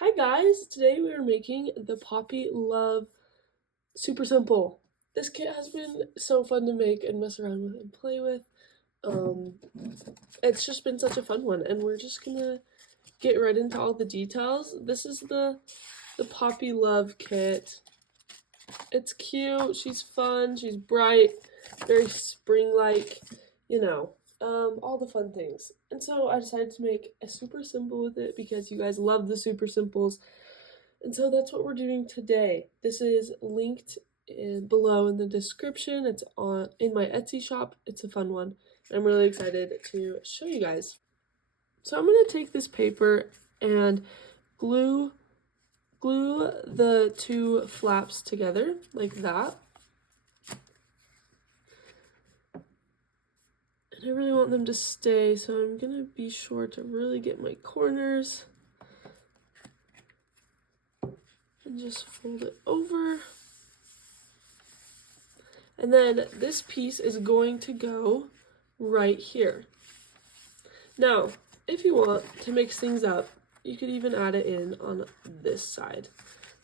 Hi guys, today we are making the Poppy Love Super Simple. This kit has been so fun to make and mess around with and play with. Um, it's just been such a fun one, and we're just gonna get right into all the details. This is the Poppy Love kit. It's cute, she's fun, she's bright, very spring-like, all the fun things. And so I decided to make a super simple with it because you guys love the super simples. And so that's what we're doing today. This is linked below in the description. It's in my Etsy shop. It's a fun one. I'm really excited to show you guys. So I'm going to take this paper and glue the two flaps together like that. And I really want them to stay, so I'm going to be sure to really get my corners. And just fold it over. And then this piece is going to go right here. Now, if you want to mix things up, you could even add it in on this side.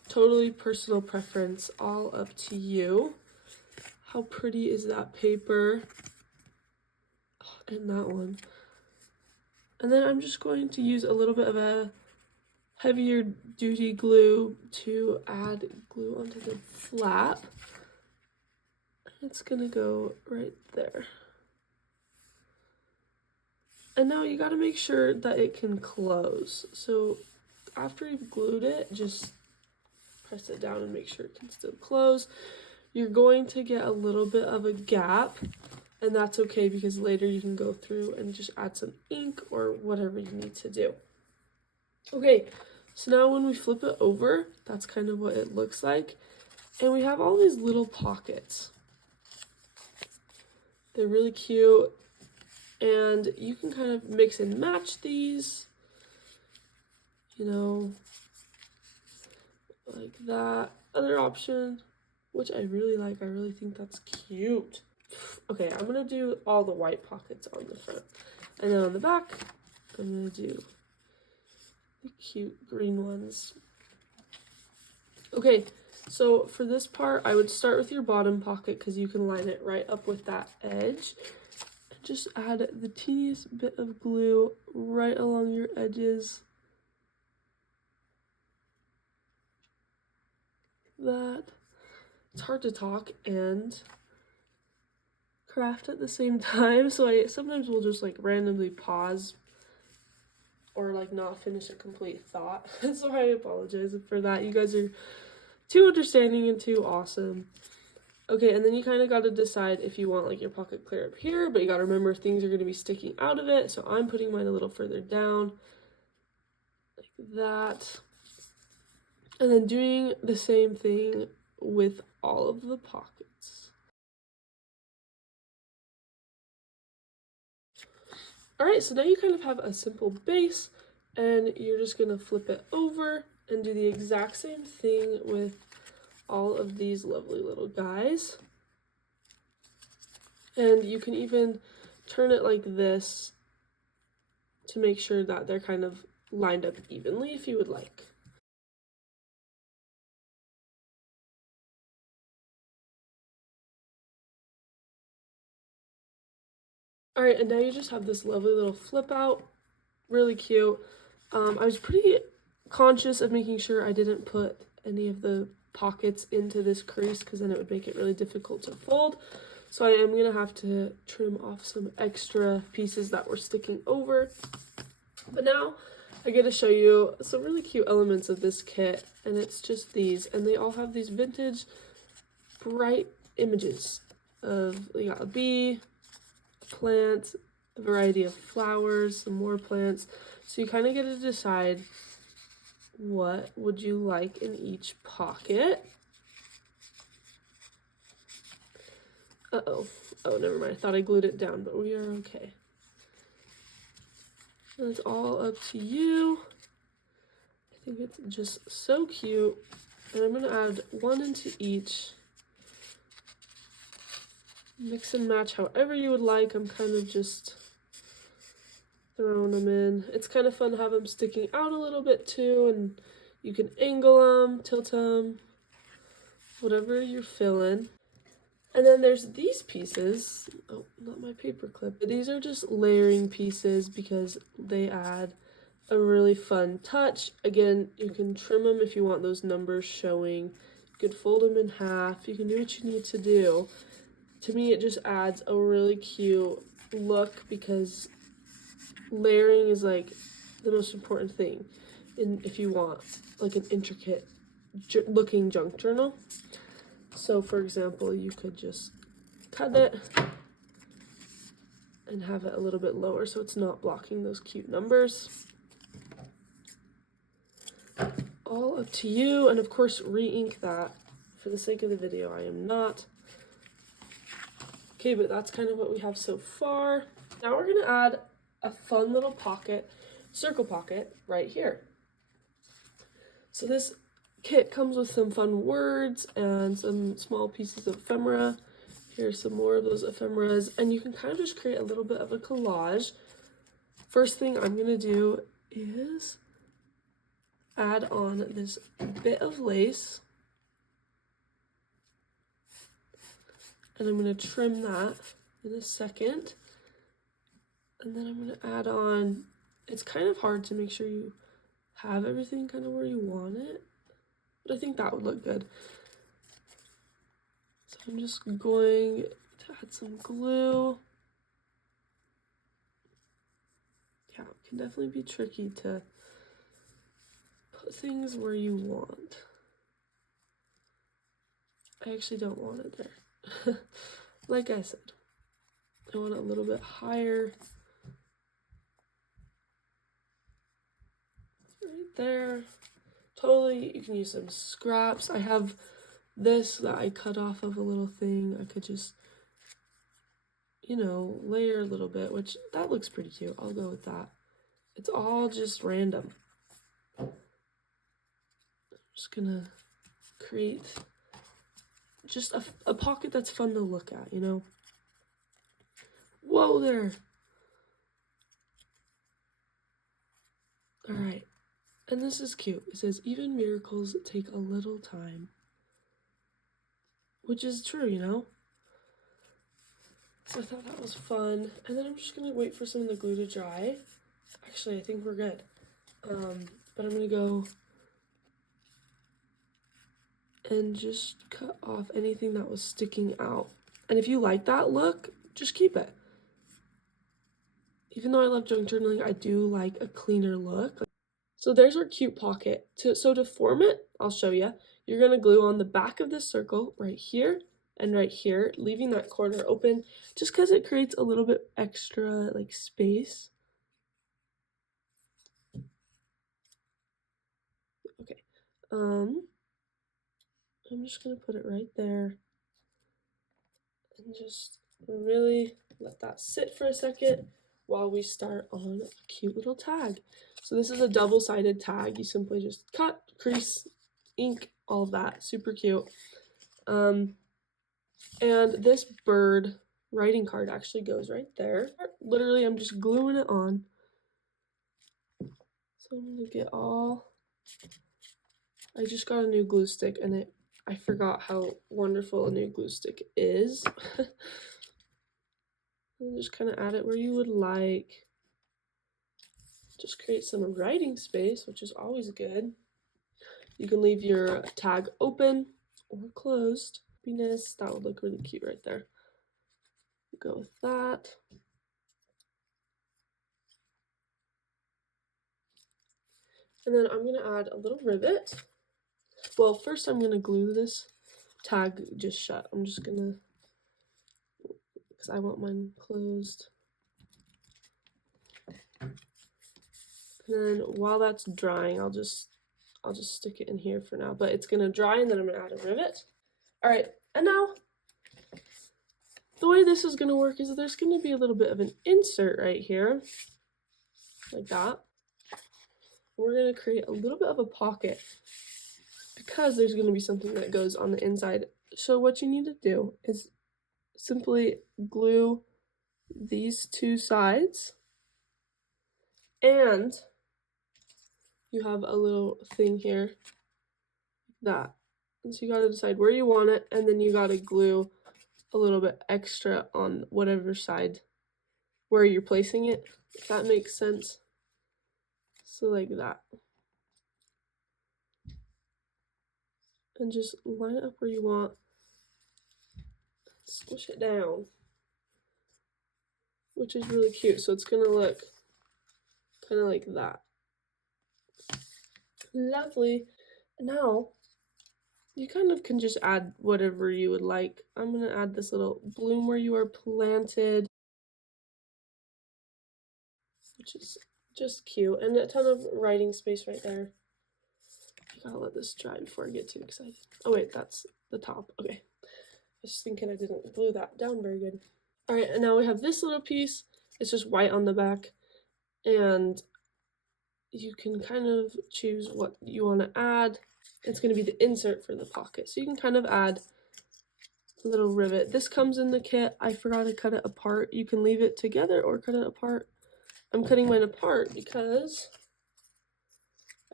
Totally personal preference, all up to you. How pretty is that paper? And that one. And then I'm just going to use a little bit of a heavier duty glue to add glue onto the flap. It's gonna go right there. And now you gotta make sure that it can close. So after you've glued it, just press it down and make sure it can still close. You're going to get a little bit of a gap, and that's okay because later you can go through and just add some ink or whatever you need to do. Okay, so now when we flip it over, that's kind of what it looks like. And we have all these little pockets. They're really cute, and you can kind of mix and match these, like that. Other option, which I really like, I really think that's cute. Okay, I'm gonna do all the white pockets on the front, and then on the back, I'm gonna do the cute green ones. Okay, so for this part, I would start with your bottom pocket because you can line it right up with that edge. And just add the teeniest bit of glue right along your edges. That. It's hard to talk and craft at the same time, so I sometimes will just like randomly pause or like not finish a complete thought. So I apologize for that. You guys are too understanding and too awesome. Okay, and then you kind of got to decide if you want like your pocket clear up here, but you got to remember things are going to be sticking out of it. So I'm putting mine a little further down like that. And then doing the same thing with all of the pockets. All right, so now you kind of have a simple base, and you're just going to flip it over and do the exact same thing with all of these lovely little guys. And you can even turn it like this to make sure that they're kind of lined up evenly if you would like. All right, and now you just have this lovely little flip out, really cute. I was pretty conscious of making sure I didn't put any of the pockets into this crease because then it would make it really difficult to fold. So I am going to have to trim off some extra pieces that were sticking over. But now I get to show you some really cute elements of this kit, and it's just these, and they all have these vintage bright images of, you got a bee, a plant, a variety of flowers, some more plants. So you kind of get to decide what would you like in each pocket. Uh-oh. Oh, never mind. I thought I glued it down, but we are okay. And it's all up to you. I think it's just so cute. And I'm going to add one into each. Mix and match however you would like. I'm kind of just throwing them in. It's kind of fun to have them sticking out a little bit too, and You can angle them, tilt them, whatever you're feeling. And then there's these pieces. Oh, not my paper clip. These are just layering pieces because they add a really fun touch. Again, you can trim them if you want those numbers showing. You could fold them in half. You can do what you need to do. To me, it just adds a really cute look because layering is like the most important thing if you want like an intricate looking junk journal. So for example, you could just cut it and have it a little bit lower so it's not blocking those cute numbers. All up to you, and of course re-ink that. For the sake of the video, I am not. Okay, but that's kind of what we have so far. Now we're gonna add a fun little pocket, circle pocket, right here. So this kit comes with some fun words and some small pieces of ephemera. Here's some more of those ephemeras, and you can kind of just create a little bit of a collage. First thing I'm gonna do is add on this bit of lace, and I'm gonna trim that in a second. And then I'm gonna add on, it's kind of hard to make sure you have everything kind of where you want it, but I think that would look good. So I'm just going to add some glue. Yeah, it can definitely be tricky to put things where you want. I actually don't want it there. Like I said, I want it a little bit higher. Right there. Totally, you can use some scraps. I have this that I cut off of a little thing. I could just, you know, layer a little bit, which that looks pretty cute. I'll go with that. It's all just random. I'm just gonna create just a pocket that's fun to look at, you know? Whoa there! Alright, and this is cute. It says, even miracles take a little time. Which is true, you know? So I thought that was fun. And then I'm just gonna wait for some of the glue to dry. Actually, I think we're good. But I'm gonna go and just cut off anything that was sticking out. And if you like that look, just keep it. Even though I love junk journaling, I do like a cleaner look. So there's our cute pocket. So to form it, I'll show you. You're gonna glue on the back of this circle right here and right here, leaving that corner open just because it creates a little bit extra like space. Okay, I'm just gonna put it right there and just really let that sit for a second while we start on a cute little tag. So this is a double-sided tag. You simply just cut, crease, ink, all of that. Super cute. And this bird writing card actually goes right there. Literally, I'm just gluing it on. So I'm gonna get all, I just got a new glue stick and I forgot how wonderful a new glue stick is. And just kind of add it where you would like. Just create some writing space, which is always good. You can leave your tag open or closed. Happiness, that would look really cute right there. Go with that. And then I'm gonna add a little rivet. Well, first I'm gonna glue this tag just shut. I'm just gonna, because I want mine closed. And then while that's drying, I'll just stick it in here for now. But it's gonna dry and then I'm gonna add a rivet. All right, and now the way this is gonna work is there's gonna be a little bit of an insert right here, like that. We're gonna create a little bit of a pocket because there's gonna be something that goes on the inside. So what you need to do is simply glue these two sides, and you have a little thing here, that. And so you gotta decide where you want it, and then you gotta glue a little bit extra on whatever side where you're placing it, if that makes sense. So like that. And just line it up where you want. Squish it down, which is really cute. So it's gonna look kind of like that. Lovely. Now you kind of can just add whatever you would like. I'm gonna add this little bloom where you are planted, which is just cute, and a ton of writing space right there. I gotta let this dry before I get too excited. Oh wait, that's the top. Okay. I was just thinking I didn't glue that down very good. Alright, and now we have this little piece. It's just white on the back, and you can kind of choose what you want to add. It's going to be the insert for the pocket, so you can kind of add a little rivet. This comes in the kit. I forgot to cut it apart. You can leave it together or cut it apart. I'm cutting mine apart because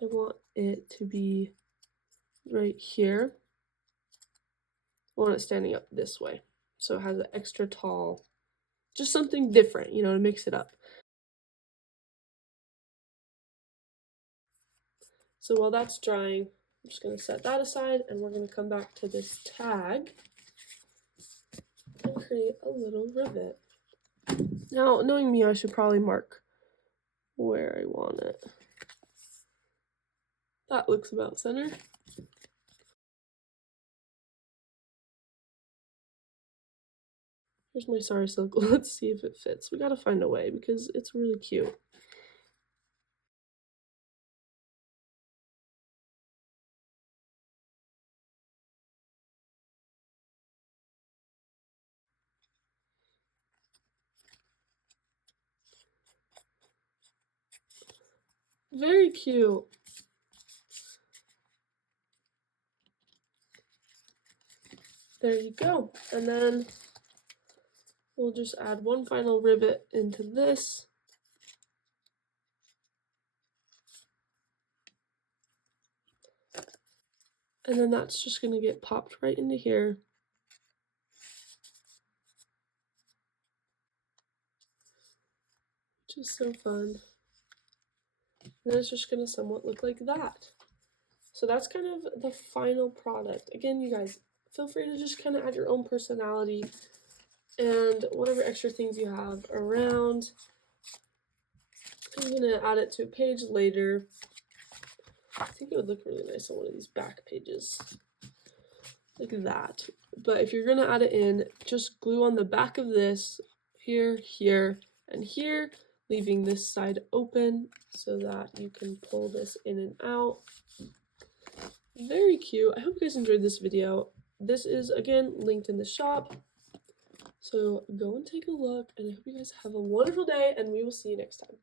I want it to be right here. I want it standing up this way, so it has an extra tall, just something different, you know, to mix it up. So while that's drying, I'm just going to set that aside, and we're going to come back to this tag and create a little rivet. Now, knowing me, I should probably mark where I want it. That looks about center. Here's my sorry silk. Let's see if it fits. We gotta find a way because it's really cute. Very cute. There you go. And then we'll just add one final rivet into this. And then that's just going to get popped right into here. Which is so fun. And it's just going to somewhat look like that. So that's kind of the final product. Again, you guys, feel free to just kind of add your own personality and whatever extra things you have around. I'm going to add it to a page later. I think it would look really nice on one of these back pages. Like that. But if you're going to add it in, just glue on the back of this, here, here, and here, leaving this side open so that you can pull this in and out. Very cute. I hope you guys enjoyed this video. This is, again, linked in the shop. So go and take a look, and I hope you guys have a wonderful day, and we will see you next time.